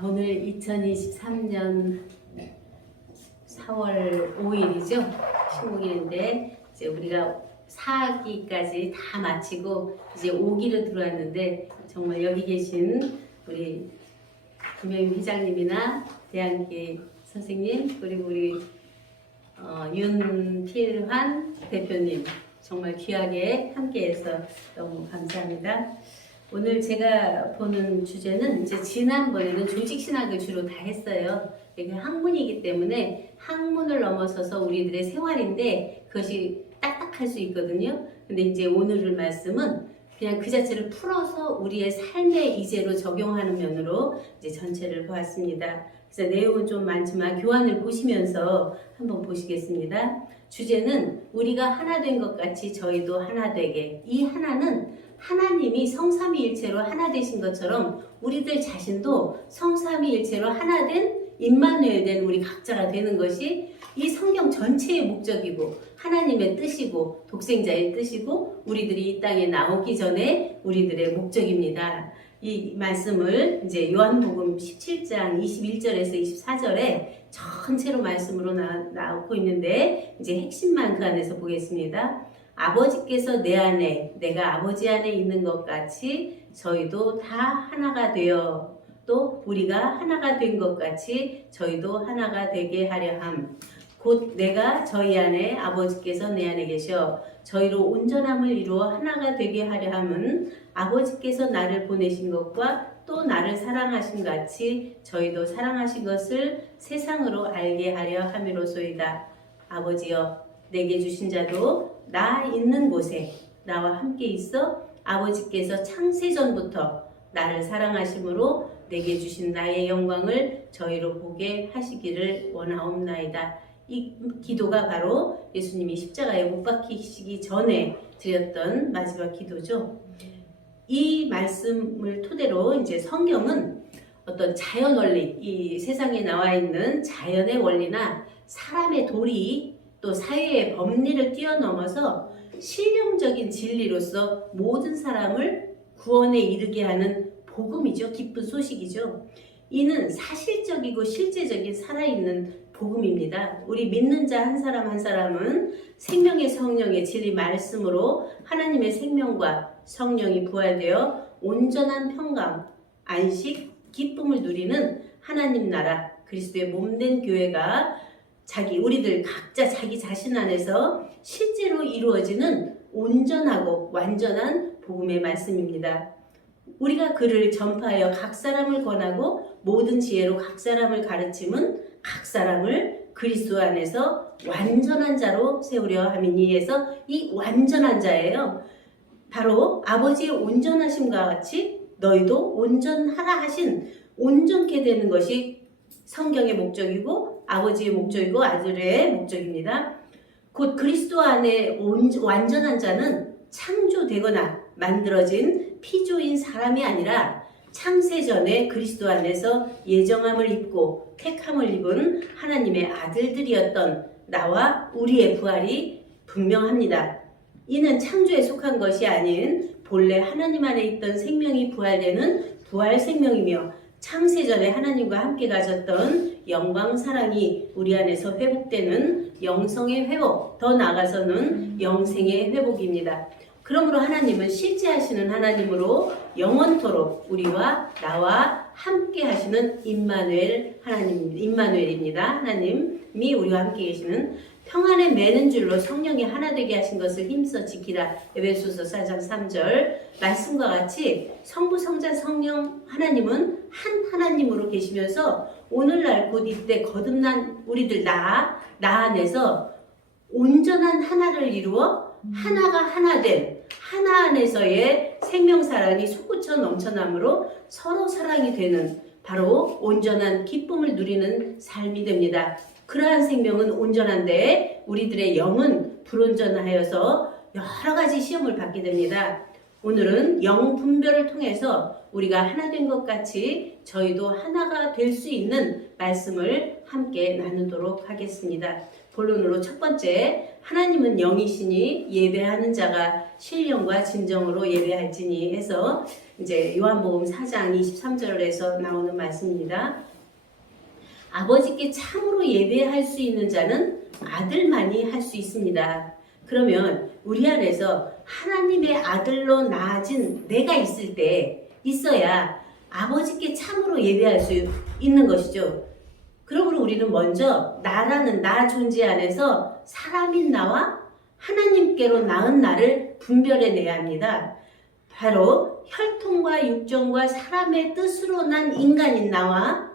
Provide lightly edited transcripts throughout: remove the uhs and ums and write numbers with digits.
오늘 2023년 4월 5일이죠. 신곡일인데 이제 우리가 4기까지 다 마치고 이제 5기로 들어왔는데 정말 여기 계신 우리 김영임 회장님이나 대한기 선생님 그리고 우리 윤필환 대표님 정말 귀하게 함께해서 너무 감사합니다. 오늘 제가 보는 주제는 이제 지난번에는 조직신학을 주로 다 했어요. 이게 학문이기 때문에 학문을 넘어서서 우리들의 생활인데 그것이 딱딱할 수 있거든요. 근데 이제 오늘 말씀은 그냥 그 자체를 풀어서 우리의 삶의 이제로 적용하는 면으로 이제 전체를 보았습니다. 그래서 내용은 좀 많지만 교환을 보시면서 한번 보시겠습니다. 주제는 우리가 하나 된 것 같이 저희도 하나 되게. 이 하나는 하나님이 성삼위일체로 하나 되신 것처럼 우리들 자신도 성삼위일체로 하나 된 임마누엘 된 우리 각자가 되는 것이 이 성경 전체의 목적이고 하나님의 뜻이고 독생자의 뜻이고 우리들이 이 땅에 나오기 전에 우리들의 목적입니다. 이 말씀을 이제 요한복음 17장 21절에서 24절에 전체로 말씀으로 나오고 있는데 이제 핵심만 그 안에서 보겠습니다. 아버지께서 내 안에 내가 아버지 안에 있는 것 같이 저희도 다 하나가 되어 또 우리가 하나가 된 것 같이 저희도 하나가 되게 하려 함. 곧 내가 저희 안에 아버지께서 내 안에 계셔 저희로 온전함을 이루어 하나가 되게 하려 함은 아버지께서 나를 보내신 것과 또 나를 사랑하신 같이 저희도 사랑하신 것을 세상으로 알게 하려 함이로소이다. 아버지여 내게 주신 자도 나 있는 곳에 나와 함께 있어 아버지께서 창세전부터 나를 사랑하심으로 내게 주신 나의 영광을 저희로 보게 하시기를 원하옵나이다. 이 기도가 바로 예수님이 십자가에 못 박히시기 전에 드렸던 마지막 기도죠. 이 말씀을 토대로 이제 성경은 어떤 자연 원리, 이 세상에 나와 있는 자연의 원리나 사람의 도리 또 사회의 법리를 뛰어넘어서 실용적인 진리로서 모든 사람을 구원에 이르게 하는 복음이죠. 기쁜 소식이죠. 이는 사실적이고 실제적인 살아있는 복음입니다. 우리 믿는 자 한 사람 한 사람은 생명의 성령의 진리 말씀으로 하나님의 생명과 성령이 부활되어 온전한 평강, 안식, 기쁨을 누리는 하나님 나라 그리스도의 몸된 교회가 우리들 각자 자기 자신 안에서 실제로 이루어지는 온전하고 완전한 복음의 말씀입니다. 우리가 그를 전파하여 각 사람을 권하고 모든 지혜로 각 사람을 가르침은 각 사람을 그리스도 안에서 완전한 자로 세우려 함이니 해서 이 완전한 자예요. 바로 아버지의 온전하심과 같이 너희도 온전하라 하신 온전케 되는 것이 성경의 목적이고 아버지의 목적이고 아들의 목적입니다. 곧 그리스도 안에 완전한 자는 창조되거나 만들어진 피조인 사람이 아니라 창세전에 그리스도 안에서 예정함을 입고 택함을 입은 하나님의 아들들이었던 나와 우리의 부활이 분명합니다. 이는 창조에 속한 것이 아닌 본래 하나님 안에 있던 생명이 부활되는 부활 생명이며 창세전에 하나님과 함께 가졌던 영광 사랑이 우리 안에서 회복되는 영성의 회복, 더 나아가서는 영생의 회복입니다. 그러므로 하나님은 실제하시는 하나님으로 영원토록 우리와 나와 함께 하시는 임마누엘 하나님입니다. 임마누엘입니다. 하나님이 우리와 함께 계시는 평안에 매는 줄로 성령이 하나 되게 하신 것을 힘써 지키라. 에베소서 4장 3절 말씀과 같이 성부 성자 성령 하나님은 한 하나님으로 계시면서 오늘날 곧 이때 거듭난 우리들 나 안에서 온전한 하나를 이루어 하나가 하나 된 하나 안에서의 생명사랑이 솟구쳐 넘쳐남으로 서로 사랑이 되는 바로 온전한 기쁨을 누리는 삶이 됩니다. 그러한 생명은 온전한데 우리들의 영은 불온전하여서 여러 가지 시험을 받게 됩니다. 오늘은 영 분별을 통해서 우리가 하나 된 것 같이 저희도 하나가 될 수 있는 말씀을 함께 나누도록 하겠습니다. 본론으로 첫 번째, 하나님은 영이시니 예배하는 자가 신령과 진정으로 예배할지니 해서 이제 요한복음 4장 23절에서 나오는 말씀입니다. 아버지께 참으로 예배할 수 있는 자는 아들만이 할 수 있습니다. 그러면 우리 안에서 하나님의 아들로 나아진 내가 있을 때 있어야 아버지께 참으로 예배할 수 있는 것이죠. 그러므로 우리는 먼저 나라는 나 존재 안에서 사람인 나와 하나님께로 나은 나를 분별해내야 합니다. 바로 혈통과 육정과 사람의 뜻으로 난 인간인 나와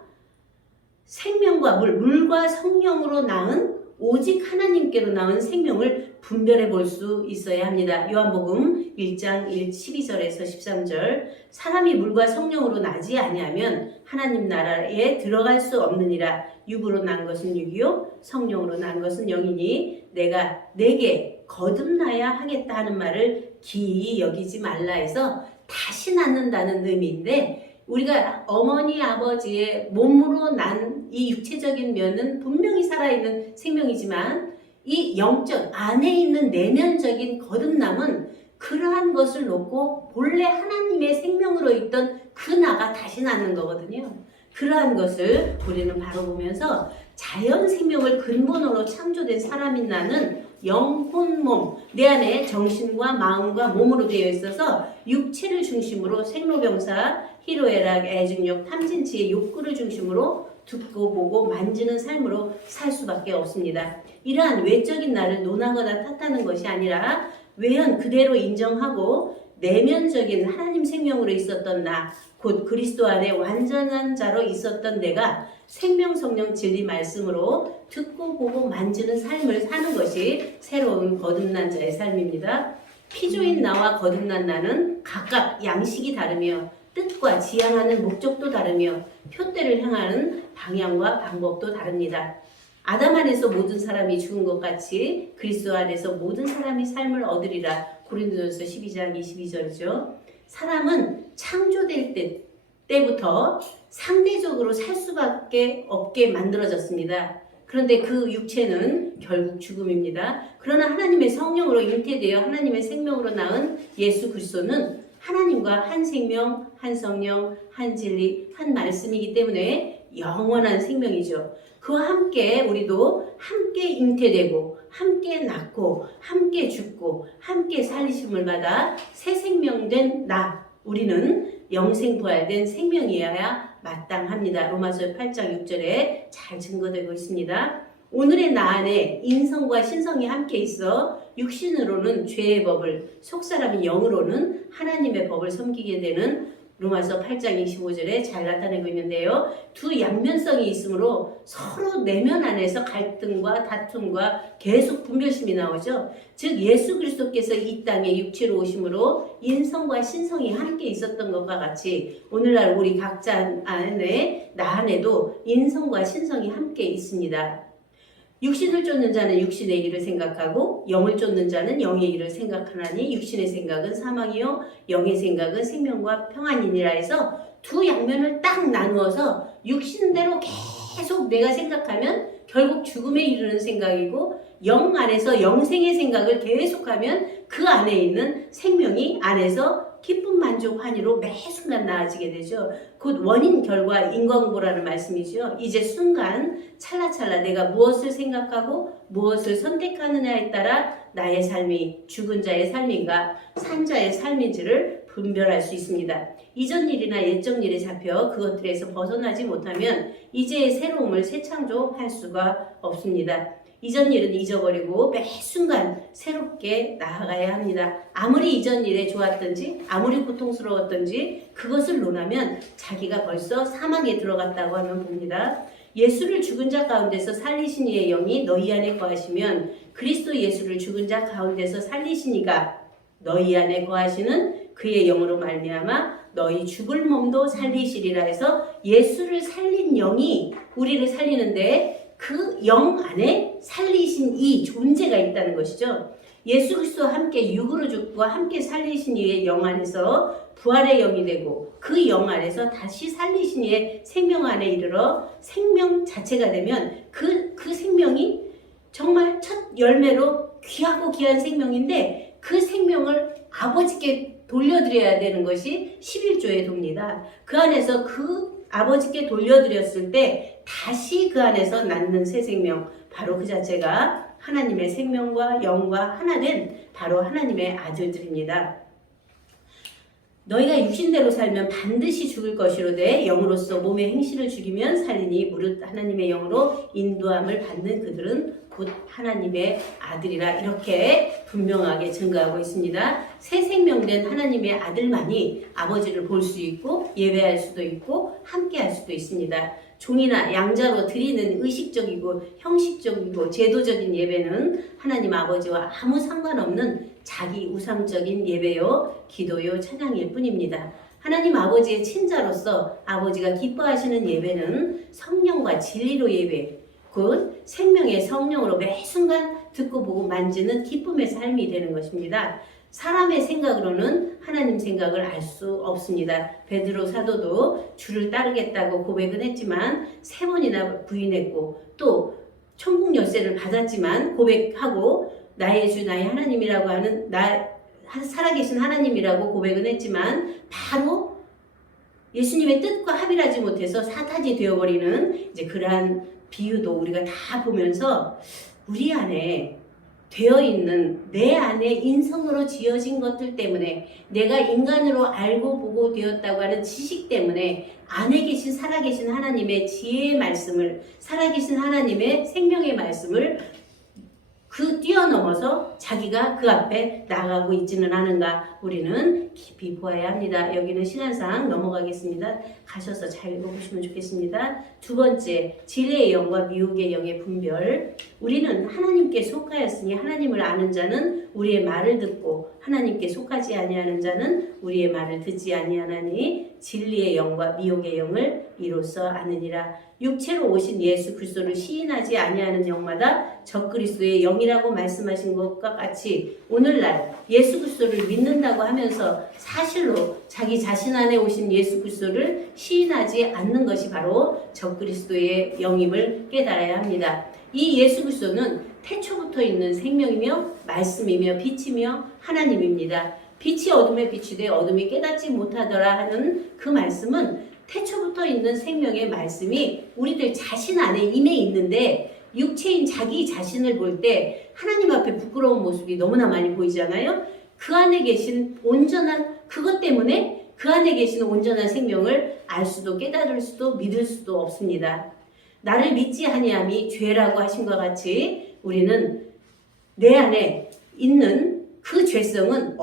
생명과 물과 성령으로 낳은 오직 하나님께로 낳은 생명을 분별해 볼 수 있어야 합니다. 요한복음 1장 12절에서 13절, 사람이 물과 성령으로 나지 아니하면 하나님 나라에 들어갈 수 없느니라. 육으로 난 것은 육이요 성령으로 난 것은 영이니 내가 내게 거듭나야 하겠다 하는 말을 기이 여기지 말라 해서 다시 낳는다는 의미인데, 우리가 어머니 아버지의 몸으로 난 이 육체적인 면은 분명히 살아있는 생명이지만 이 영적 안에 있는 내면적인 거듭남은 그러한 것을 놓고 본래 하나님의 생명으로 있던 그 나가 다시 나는 거거든요. 그러한 것을 우리는 바로 보면서 자연 생명을 근본으로 창조된 사람인 나는 영혼 몸, 내 안에 정신과 마음과 몸으로 되어 있어서 육체를 중심으로 생로병사, 희로애락, 애증욕, 탐진치의 욕구를 중심으로 듣고 보고 만지는 삶으로 살 수밖에 없습니다. 이러한 외적인 나를 논하거나 탓하는 것이 아니라 외연 그대로 인정하고 내면적인 하나님 생명으로 있었던 나, 곧 그리스도 안에 완전한 자로 있었던 내가 생명 성령 진리 말씀으로 듣고 보고 만지는 삶을 사는 것이 새로운 거듭난 자의 삶입니다. 피조인 나와 거듭난 나는 각각 양식이 다르며 뜻과 지향하는 목적도 다르며 표대를 향하는 방향과 방법도 다릅니다. 아담 안에서 모든 사람이 죽은 것 같이 그리스도 안에서 모든 사람이 삶을 얻으리라. 고린도전서 12장 22절이죠. 사람은 창조될 때부터 상대적으로 살 수밖에 없게 만들어졌습니다. 그런데 그 육체는 결국 죽음입니다. 그러나 하나님의 성령으로 잉태되어 하나님의 생명으로 낳은 예수 그리스도는 하나님과 한 생명, 한 성령, 한 진리, 한 말씀이기 때문에 영원한 생명이죠. 그와 함께 우리도 함께 잉태되고 함께 낳고 함께 죽고 함께 살리심을 받아 새 생명된 나, 우리는 영생부활된 생명이어야 마땅합니다. 로마서 8장 6절에 잘 증거되고 있습니다. 오늘의 나 안에 인성과 신성이 함께 있어 육신으로는 죄의 법을, 속사람이 영으로는 하나님의 법을 섬기게 되는 로마서 8장 25절에 잘 나타내고 있는데요. 두 양면성이 있으므로 서로 내면 안에서 갈등과 다툼과 계속 분별심이 나오죠. 즉 예수 그리스도께서 이 땅에 육체로 오심으로 인성과 신성이 함께 있었던 것과 같이 오늘날 우리 각자 안에 나 안에도 인성과 신성이 함께 있습니다. 육신을 쫓는 자는 육신의 일을 생각하고 영을 쫓는 자는 영의 일을 생각하나니 육신의 생각은 사망이요 영의 생각은 생명과 평안이니라 해서 두 양면을 딱 나누어서 육신대로 계속 내가 생각하면 결국 죽음에 이르는 생각이고 영 안에서 영생의 생각을 계속하면 그 안에 있는 생명이 안에서 기쁨 만족 환희로 매 순간 나아지게 되죠. 곧 원인 결과 인과응보라는 말씀이죠. 이제 순간 찰나찰나 내가 무엇을 생각하고 무엇을 선택하느냐에 따라 나의 삶이 죽은 자의 삶인가 산 자의 삶인지를 분별할 수 있습니다. 이전 일이나 옛적 일에 잡혀 그것들에서 벗어나지 못하면 이제의 새로움을 새창조할 수가 없습니다. 이전 일은 잊어버리고 매 순간 새롭게 나아가야 합니다. 아무리 이전 일에 좋았든지 아무리 고통스러웠든지 그것을 논하면 자기가 벌써 사막에 들어갔다고 하면 봅니다. 예수를 죽은 자 가운데서 살리신 이의 영이 너희 안에 거하시면 그리스도 예수를 죽은 자 가운데서 살리신 이가 너희 안에 거하시는 그의 영으로 말미암아 너희 죽을 몸도 살리시리라 해서 예수를 살린 영이 우리를 살리는데 그 영 안에 살리신 이 존재가 있다는 것이죠. 예수 그리스도와 함께 육으로 죽고 함께 살리신 이의 영 안에서 부활의 영이 되고 그 영 안에서 다시 살리신 이의 생명 안에 이르러 생명 자체가 되면 그 생명이 정말 첫 열매로 귀하고 귀한 생명인데 그 생명을 아버지께 돌려드려야 되는 것이 11조의 도입니다. 그 안에서 그 아버지께 돌려드렸을 때 다시 그 안에서 낳는 새 생명, 바로 그 자체가 하나님의 생명과 영과 하나 된 바로 하나님의 아들들입니다. 너희가 육신대로 살면 반드시 죽을 것이로되 영으로서 몸의 행실을 죽이면 살리니 무릇 하나님의 영으로 인도함을 받는 그들은 곧 하나님의 아들이라. 이렇게 분명하게 증거하고 있습니다. 새 생명된 하나님의 아들만이 아버지를 볼 수 있고 예배할 수도 있고 함께할 수도 있습니다. 종이나 양자로 드리는 의식적이고 형식적이고 제도적인 예배는 하나님 아버지와 아무 상관없는 자기 우상적인 예배요, 기도요, 찬양일 뿐입니다. 하나님 아버지의 친자로서 아버지가 기뻐하시는 예배는 성령과 진리로 예배, 곧 생명의 성령으로 매 순간 듣고 보고 만지는 기쁨의 삶이 되는 것입니다. 사람의 생각으로는 하나님 생각을 알 수 없습니다. 베드로 사도도 주를 따르겠다고 고백은 했지만 3번이나 부인했고, 또 천국 열쇠를 받았지만 고백하고 나의 주 나의 하나님이라고 하는 살아계신 하나님이라고 고백은 했지만 바로 예수님의 뜻과 합일하지 못해서 사탄이 되어버리는 이제 그러한 비유도 우리가 다 보면서 우리 안에 되어있는 내 안에 인성으로 지어진 것들 때문에 내가 인간으로 알고 보고 되었다고 하는 지식 때문에 안에 계신 살아계신 하나님의 지혜의 말씀을, 살아계신 하나님의 생명의 말씀을 뛰어넘어서 자기가 그 앞에 나가고 있지는 않은가 우리는 깊이 보아야 합니다. 여기는 시간상 넘어가겠습니다. 가셔서 잘 읽어보시면 좋겠습니다. 두 번째, 진리의 영과 미혹의 영의 분별. 우리는 하나님께 속하였으니 하나님을 아는 자는 우리의 말을 듣고 하나님께 속하지 아니하는 자는 우리의 말을 듣지 아니하나니 진리의 영과 미혹의 영을 이로써 아느니라. 육체로 오신 예수 그리스도를 시인하지 아니하는 영마다 적그리스도의 영이라고 말씀하신 것과 같이 오늘날 예수 그리스도를 믿는다고 하면서 사실로 자기 자신 안에 오신 예수 그리스도를 시인하지 않는 것이 바로 적그리스도의 영임을 깨달아야 합니다. 이 예수 그리스도는 태초부터 있는 생명이며 말씀이며 빛이며 하나님입니다. 빛이 어둠에 비추되 어둠이 깨닫지 못하더라 하는 그 말씀은 태초부터 있는 생명의 말씀이 우리들 자신 안에 임해 있는데 육체인 자기 자신을 볼 때 하나님 앞에 부끄러운 모습이 너무나 많이 보이잖아요. 그 안에 계신 온전한 그것 때문에 그 안에 계신 온전한 생명을 알 수도 깨달을 수도 믿을 수도 없습니다. 나를 믿지 아니함이 죄라고 하신 것 같이 우리는 내 안에 있는 그 죄성은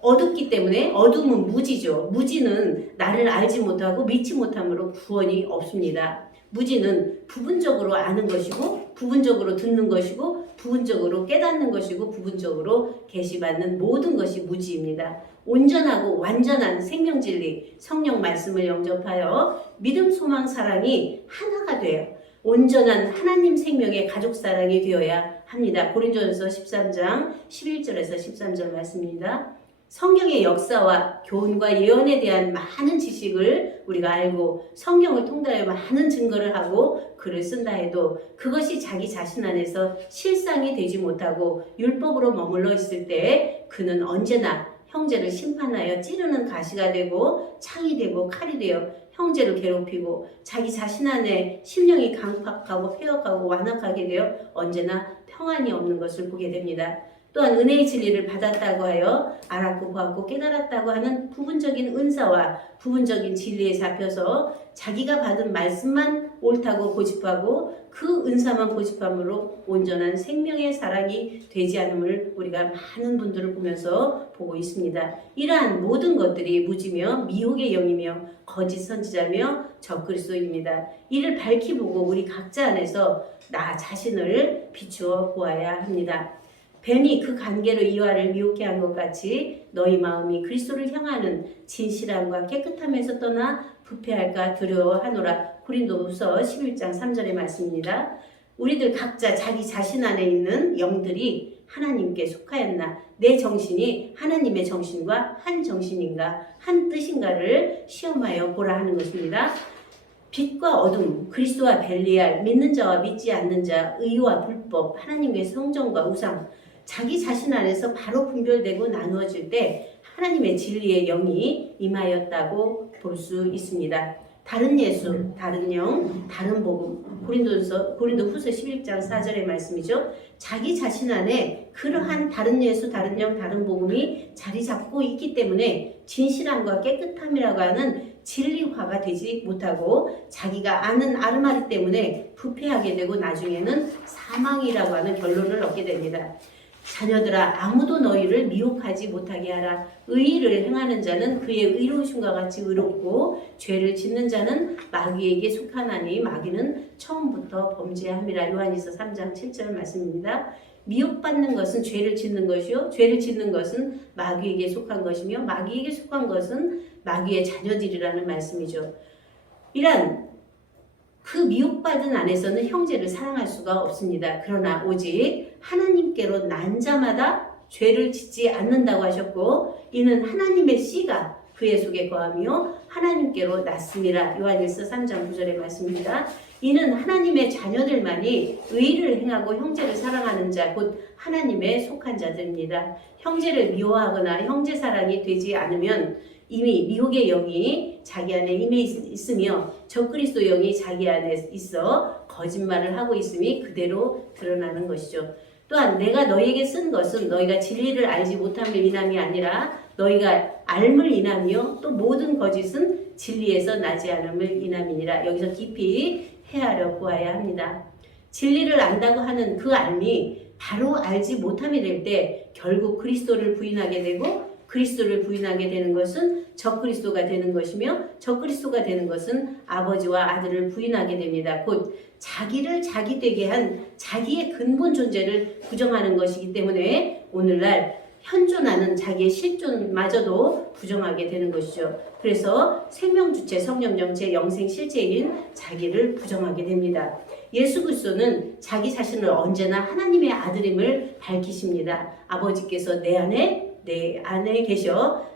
어둡기 때문에 어둠은 무지죠. 무지는 나를 알지 못하고 믿지 못함으로 구원이 없습니다. 무지는 부분적으로 아는 것이고 부분적으로 듣는 것이고 부분적으로 깨닫는 것이고 부분적으로 계시받는 모든 것이 무지입니다. 온전하고 완전한 생명진리 성령 말씀을 영접하여 믿음 소망 사랑이 하나가 돼요. 온전한 하나님 생명의 가족 사랑이 되어야 합니다. 고린도전서 13장 11절에서 13절 말씀입니다. 성경의 역사와 교훈과 예언에 대한 많은 지식을 우리가 알고 성경을 통달하여 많은 증거를 하고 글을 쓴다 해도 그것이 자기 자신 안에서 실상이 되지 못하고 율법으로 머물러 있을 때 그는 언제나 형제를 심판하여 찌르는 가시가 되고 창이 되고 칼이 되어 형제를 괴롭히고 자기 자신 안에 심령이 강팍하고 폐역하고 완악하게 되어 언제나 평안이 없는 것을 보게 됩니다. 또한 은혜의 진리를 받았다고 하여 알았고 보았고 깨달았다고 하는 부분적인 은사와 부분적인 진리에 잡혀서 자기가 받은 말씀만 옳다고 고집하고 그 은사만 고집함으로 온전한 생명의 사랑이 되지 않음을 우리가 많은 분들을 보면서 보고 있습니다. 이러한 모든 것들이 무지며 미혹의 영이며 거짓 선지자며 적그리스도입니다. 이를 밝히 보고 우리 각자 안에서 나 자신을 비추어 보아야 합니다. 뱀이 그 관계로 이와를 미혹해 한 것 같이 너희 마음이 그리스도를 향하는 진실함과 깨끗함에서 떠나 부패할까 두려워하노라. 고린도후서 11장 3절의 말씀입니다. 우리들 각자 자기 자신 안에 있는 영들이 하나님께 속하였나, 내 정신이 하나님의 정신과 한 정신인가 한 뜻인가를 시험하여 보라 하는 것입니다. 빛과 어둠, 그리스도와 벨리알, 믿는 자와 믿지 않는 자, 의와 불법, 하나님의 성전과 우상, 자기 자신 안에서 바로 분별되고 나누어질 때 하나님의 진리의 영이 임하였다고 볼 수 있습니다. 다른 예수, 다른 영, 다른 복음. 고린도후서 11장 4절의 말씀이죠. 자기 자신 안에 그러한 다른 예수, 다른 영, 다른 복음이 자리 잡고 있기 때문에 진실함과 깨끗함이라고 하는 진리화가 되지 못하고 자기가 아는 아르마리 때문에 부패하게 되고 나중에는 사망이라고 하는 결론을 얻게 됩니다. 자녀들아, 아무도 너희를 미혹하지 못하게 하라. 의의를 행하는 자는 그의 의로우심과 같이 의롭고 죄를 짓는 자는 마귀에게 속하나니 마귀는 처음부터 범죄함이라. 요한일서 3장 7절 말씀입니다. 미혹받는 것은 죄를 짓는 것이요, 죄를 짓는 것은 마귀에게 속한 것이며 마귀에게 속한 것은 마귀의 자녀들이라는 말씀이죠. 이란 그 미혹받은 안에서는 형제를 사랑할 수가 없습니다. 그러나 오직 하나님께로 난 자마다 죄를 짓지 않는다고 하셨고, 이는 하나님의 씨가 그의 속에 거하며 하나님께로 났습니다. 요한일서 3장 9절의 말씀입니다. 이는 하나님의 자녀들만이 의를 행하고 형제를 사랑하는 자, 곧 하나님의 속한 자들입니다. 형제를 미워하거나 형제 사랑이 되지 않으면 이미 미혹의 영이 자기 안에 임해 있으며 적그리스도 영이 자기 안에 있어 거짓말을 하고 있음이 그대로 드러나는 것이죠. 또한 내가 너희에게 쓴 것은 너희가 진리를 알지 못함을 인함이 아니라 너희가 알물 인함이요 또 모든 거짓은 진리에서 나지 않음을 인함이니라. 여기서 깊이 헤아려 보아야 합니다. 진리를 안다고 하는 그 알미 바로 알지 못함이 될 때 결국 그리스도를 부인하게 되고, 그리스도를 부인하게 되는 것은 적그리스도가 되는 것이며 적그리스도가 되는 것은 아버지와 아들을 부인하게 됩니다. 곧 자기를 자기 되게 한 자기의 근본 존재를 부정하는 것이기 때문에 오늘날 현존하는 자기의 실존마저도 부정하게 되는 것이죠. 그래서 생명주체, 성령정체, 영생 실체인 자기를 부정하게 됩니다. 예수 그리스도는 자기 자신을 언제나 하나님의 아들임을 밝히십니다. 아버지께서 내 안에 계셔.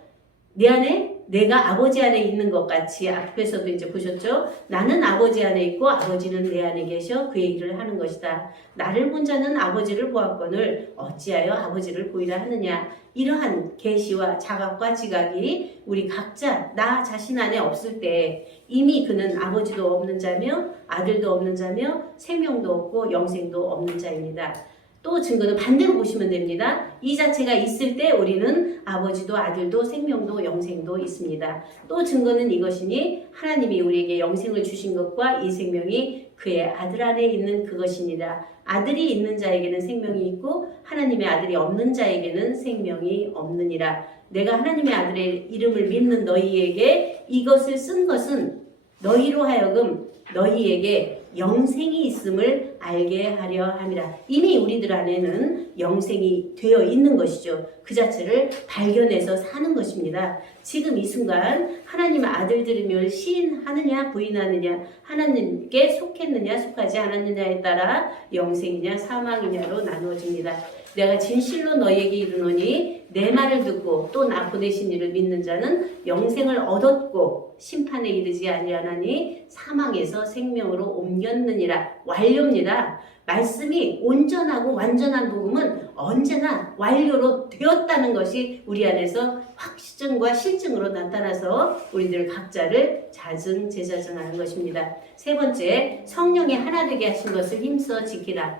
내 안에 내가 아버지 안에 있는 것 같이, 앞에서도 이제 보셨죠? 나는 아버지 안에 있고 아버지는 내 안에 계셔 그의 일을 하는 것이다. 나를 본 자는 아버지를 보았거늘 어찌하여 아버지를 보이라 하느냐. 이러한 계시와 자각과 지각이 우리 각자 나 자신 안에 없을 때 이미 그는 아버지도 없는 자며 아들도 없는 자며 생명도 없고 영생도 없는 자입니다. 또 증거는 반대로 보시면 됩니다. 이 자체가 있을 때 우리는 아버지도 아들도 생명도 영생도 있습니다. 또 증거는 이것이니 하나님이 우리에게 영생을 주신 것과 이 생명이 그의 아들 안에 있는 그것이니라. 아들이 있는 자에게는 생명이 있고 하나님의 아들이 없는 자에게는 생명이 없느니라. 내가 하나님의 아들의 이름을 믿는 너희에게 이것을 쓴 것은 너희로 하여금 너희에게 영생이 있음을 알게 하려 함이라. 이미 우리들 안에는 영생이 되어 있는 것이죠. 그 자체를 발견해서 사는 것입니다. 지금 이 순간 하나님의 아들들임을 시인하느냐 부인하느냐, 하나님께 속했느냐 속하지 않았느냐에 따라 영생이냐 사망이냐로 나누어집니다. 내가 진실로 너희에게 이르노니 내 말을 듣고 또 나 보내신 이를 믿는 자는 영생을 얻었고 심판에 이르지 아니하나니 사망에서 생명으로 옮겼느니라. 완료입니다. 말씀이 온전하고 완전한 복음은 언제나 완료로 되었다는 것이 우리 안에서 확증과 실증으로 나타나서 우리들 각자를 자증 재자증하는 것입니다. 세 번째, 성령이 하나 되게 하신 것을 힘써 지키라.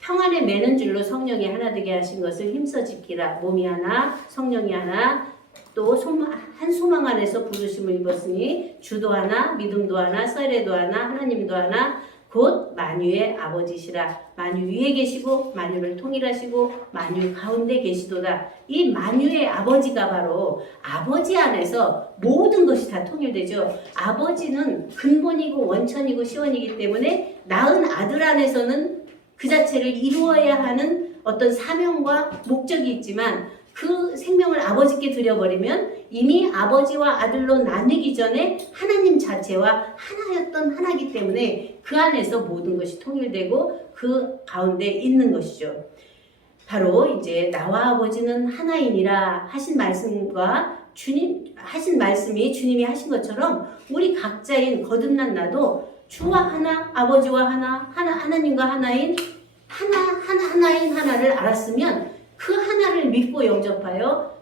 평안에 매는 줄로 성령이 하나 되게 하신 것을 힘써 지키라. 몸이 하나, 성령이 하나, 또 한 소망 안에서 부르심을 입었으니 주도 하나, 믿음도 하나, 세례도 하나, 하나님도 하나, 곧 만유의 아버지시라. 만유 위에 계시고 만유를 통일하시고 만유 가운데 계시도다. 이 만유의 아버지가 바로 아버지 안에서 모든 것이 다 통일되죠. 아버지는 근본이고 원천이고 시원이기 때문에 낳은 아들 안에서는 그 자체를 이루어야 하는 어떤 사명과 목적이 있지만 그 생명을 아버지께 드려버리면 이미 아버지와 아들로 나뉘기 전에 하나님 자체와 하나였던 하나이기 때문에 그 안에서 모든 것이 통일되고 그 가운데 있는 것이죠. 바로 이제 나와 아버지는 하나이니라 하신 말씀과 주님 하신 말씀이 주님이 하신 것처럼 우리 각자인 거듭난 나도 주와 하나, 아버지와 하나님과 하나인 하나인 하나를 알았으면 그 하나를 믿고 영접하여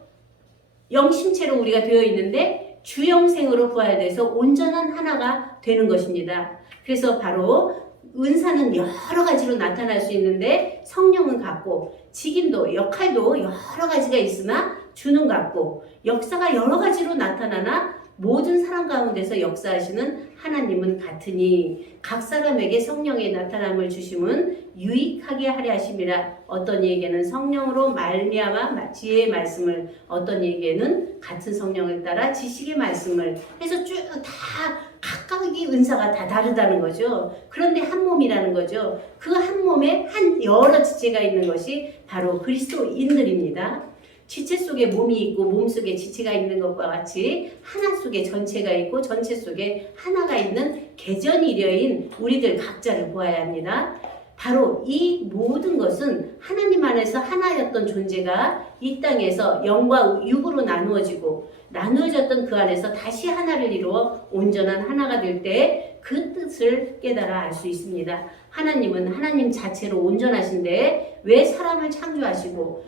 영심체로 우리가 되어 있는데 주영생으로 부활돼서 온전한 하나가 되는 것입니다. 그래서 바로 은사는 여러 가지로 나타날 수 있는데 성령은 같고, 직임도 역할도 여러 가지가 있으나 주는 같고, 역사가 여러 가지로 나타나나 모든 사람 가운데서 역사하시는 하나님은 같으니 각 사람에게 성령의 나타남을 주심은 유익하게 하려 하심이라. 어떤 이에게는 성령으로 말미암아 지혜의 말씀을, 어떤 이에게는 같은 성령을 따라 지식의 말씀을 해서 쭉 다 각각의 은사가 다 다르다는 거죠. 그런데 한 몸이라는 거죠. 그 한 몸에 여러 지체가 있는 것이 바로 그리스도인들입니다. 지체 속에 몸이 있고 몸 속에 지체가 있는 것과 같이 하나 속에 전체가 있고 전체 속에 하나가 있는 개전이 이려인 우리들 각자를 보아야 합니다. 바로 이 모든 것은 하나님 안에서 하나였던 존재가 이 땅에서 영과 육으로 나누어졌던 그 안에서 다시 하나를 이루어 온전한 하나가 될 때 그 뜻을 깨달아 알 수 있습니다. 하나님은 하나님 자체로 온전하신데 왜 사람을 창조하시고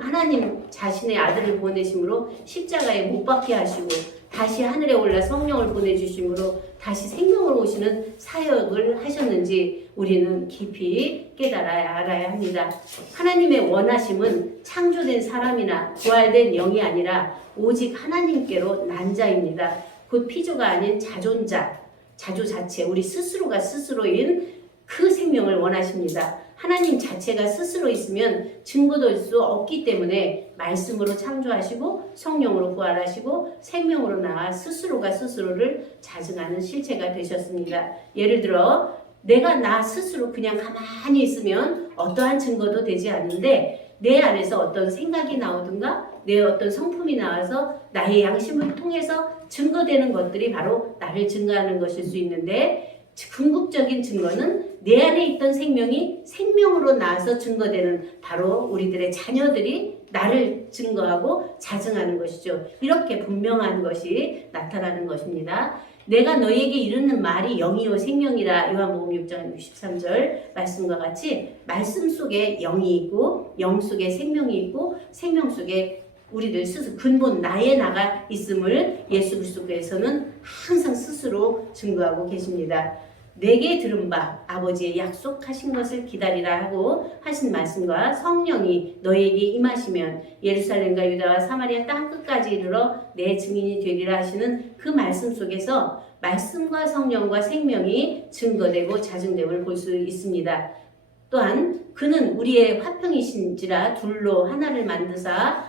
하나님 자신의 아들을 보내심으로 십자가에 못 박게 하시고 다시 하늘에 올라 성령을 보내주심으로 다시 생명으로 오시는 사역을 하셨는지 우리는 깊이 깨달아야 알아야 합니다. 하나님의 원하심은 창조된 사람이나 부활된 영이 아니라 오직 하나님께로 난 자입니다. 곧 피조가 아닌 자조 자체, 우리 스스로가 스스로인 그 생명을 원하십니다. 하나님 자체가 스스로 있으면 증거될 수 없기 때문에 말씀으로 창조하시고 성령으로 부활하시고 생명으로 나와 스스로가 스스로를 자증하는 실체가 되셨습니다. 예를 들어 내가 나 스스로 그냥 가만히 있으면 어떠한 증거도 되지 않는데 내 안에서 어떤 생각이 나오든가 내 어떤 성품이 나와서 나의 양심을 통해서 증거되는 것들이 바로 나를 증거하는 것일 수 있는데, 궁극적인 증거는 내 안에 있던 생명이 생명으로 나와서 증거되는 바로 우리들의 자녀들이 나를 증거하고 자증하는 것이죠. 이렇게 분명한 것이 나타나는 것입니다. 내가 너희에게 이르는 말이 영이요 생명이라. 요한복음 6장 63절 말씀과 같이 말씀 속에 영이 있고 영 속에 생명이 있고 생명 속에 우리들 스스로 근본 나의 나가 있음을 예수 그리스도께서는 항상 스스로 증거하고 계십니다. 내게 들은 바 아버지의 약속하신 것을 기다리라 하고 하신 말씀과 성령이 너희에게 임하시면 예루살렘과 유다와 사마리아 땅 끝까지 이르러 내 증인이 되리라 하시는 그 말씀 속에서 말씀과 성령과 생명이 증거되고 자증됨을 볼 수 있습니다. 또한 그는 우리의 화평이신지라 둘로 하나를 만드사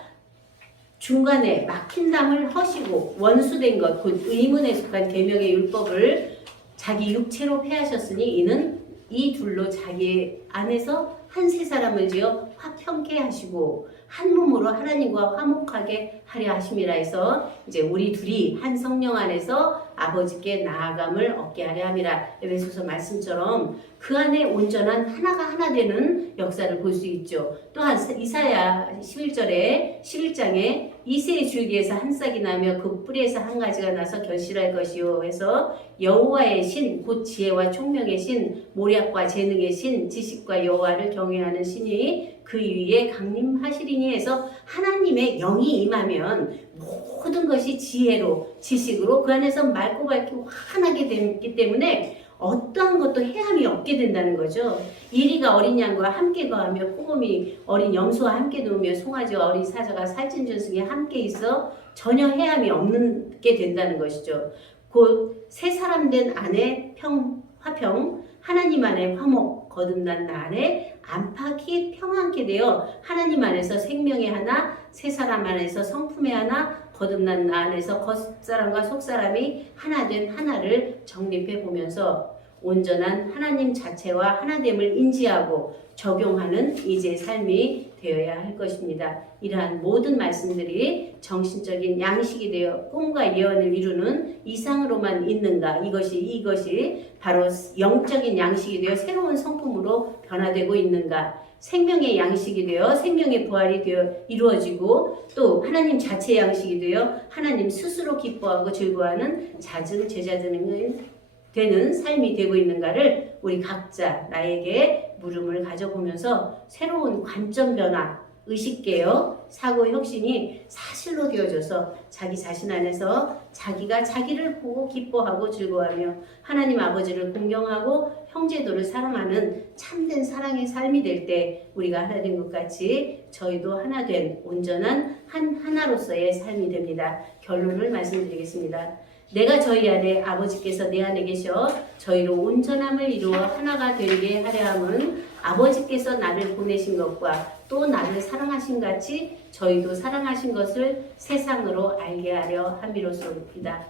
중간에 막힌 담을 허시고 원수된 것 곧 의문에 속한 계명의 율법을 자기 육체로 폐하셨으니 이는 이 둘로 자기 안에서 한 세 사람을 지어 화평케 하시고 한 몸으로 하나님과 화목하게 하려 하심이라 해서 이제 우리 둘이 한 성령 안에서 아버지께 나아감을 얻게 하려 함이라. 에베소서 말씀처럼 그 안에 온전한 하나가 하나 되는 역사를 볼 수 있죠. 또한 이사야 11장에 이새의 줄기에서 한 싹이 나며 그 뿌리에서 한 가지가 나서 결실할 것이요 해서 여호와의 신 곧 지혜와 총명의 신 모략과 재능의 신 지식과 여호와를 경외하는 신이 그 위에 강림하시리니 해서 하나님의 영이 임하면 모든 것이 지혜로 지식으로 그 안에서 맑고 밝고 환하게 되기 때문에 어떠한 것도 해함이 없게 된다는 거죠. 이리가 어린 양과 함께 거하며 콩곰이 어린 염소와 함께 누우며 송아지와 어린 사자가 살찐 준승이 함께 있어 전혀 해함이 없게 된다는 것이죠. 곧 세 사람 된 아내 화평 하나님 안에 화목 거듭난 나 안에 안팎이 평안케 되어 하나님 안에서 생명의 하나 세 사람 안에서 성품의 하나 거듭난 나 안에서 겉사람과 속사람이 하나 된 하나를 정립해 보면서 온전한 하나님 자체와 하나됨을 인지하고 적용하는 이제 삶이 되어야 할 것입니다. 이러한 모든 말씀들이 정신적인 양식이 되어 꿈과 예언을 이루는 이상으로만 있는가? 이것이 바로 영적인 양식이 되어 새로운 성품으로 변화되고 있는가? 생명의 양식이 되어 생명의 부활이 되어 이루어지고 또 하나님 자체 양식이 되어 하나님 스스로 기뻐하고 즐거워하는 잦은 제자들은 되는 삶이 되고 있는가를 우리 각자 나에게 물음을 가져보면서 새로운 관점 변화, 의식 개혁, 사고 혁신이 사실로 되어져서 자기 자신 안에서 자기가 자기를 보고 기뻐하고 즐거워하며 하나님 아버지를 공경하고 형제도를 사랑하는 참된 사랑의 삶이 될 때 우리가 하나 된 것 같이 저희도 하나 된 온전한 하나로서의 삶이 됩니다. 결론을 말씀드리겠습니다. 내가 저희 안에 아버지께서 내 안에 계셔 저희로 온전함을 이루어 하나가 되게 하려 함은 아버지께서 나를 보내신 것과 또 나를 사랑하신 같이 저희도 사랑하신 것을 세상으로 알게 하려 함이로소이다.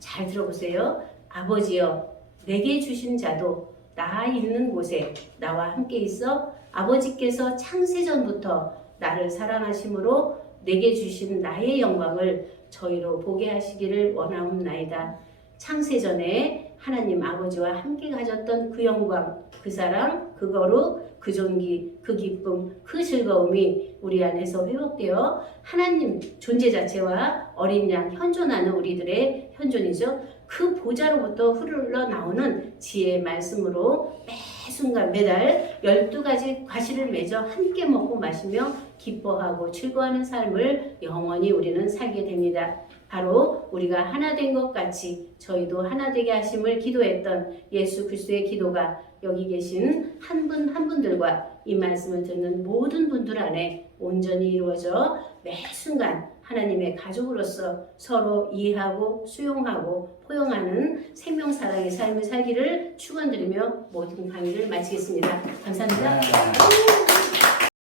잘 들어보세요. 아버지여 내게 주신 자도 나 있는 곳에 나와 함께 있어 아버지께서 창세전부터 나를 사랑하심으로 내게 주신 나의 영광을 저희로 보게 하시기를 원하옵나이다. 창세전에 하나님 아버지와 함께 가졌던 그 영광, 그 사랑, 그 거룩, 그 존귀, 그 기쁨, 그 즐거움이 우리 안에서 회복되어 하나님 존재 자체와 어린 양 현존하는 우리들의 현존이죠. 그 보좌로부터 흘러나오는 지혜의 말씀으로 매 순간 매달 12가지 과실을 맺어 함께 먹고 마시며 기뻐하고 즐거워하는 삶을 영원히 우리는 살게 됩니다. 바로 우리가 하나 된 것 같이 저희도 하나 되게 하심을 기도했던 예수 그리스도의 기도가 여기 계신 한 분 한 분들과 이 말씀을 듣는 모든 분들 안에 온전히 이루어져 매 순간 하나님의 가족으로서 서로 이해하고 수용하고 포용하는 생명사랑의 삶을 살기를 축원드리며 모든 강의를 마치겠습니다. 감사합니다.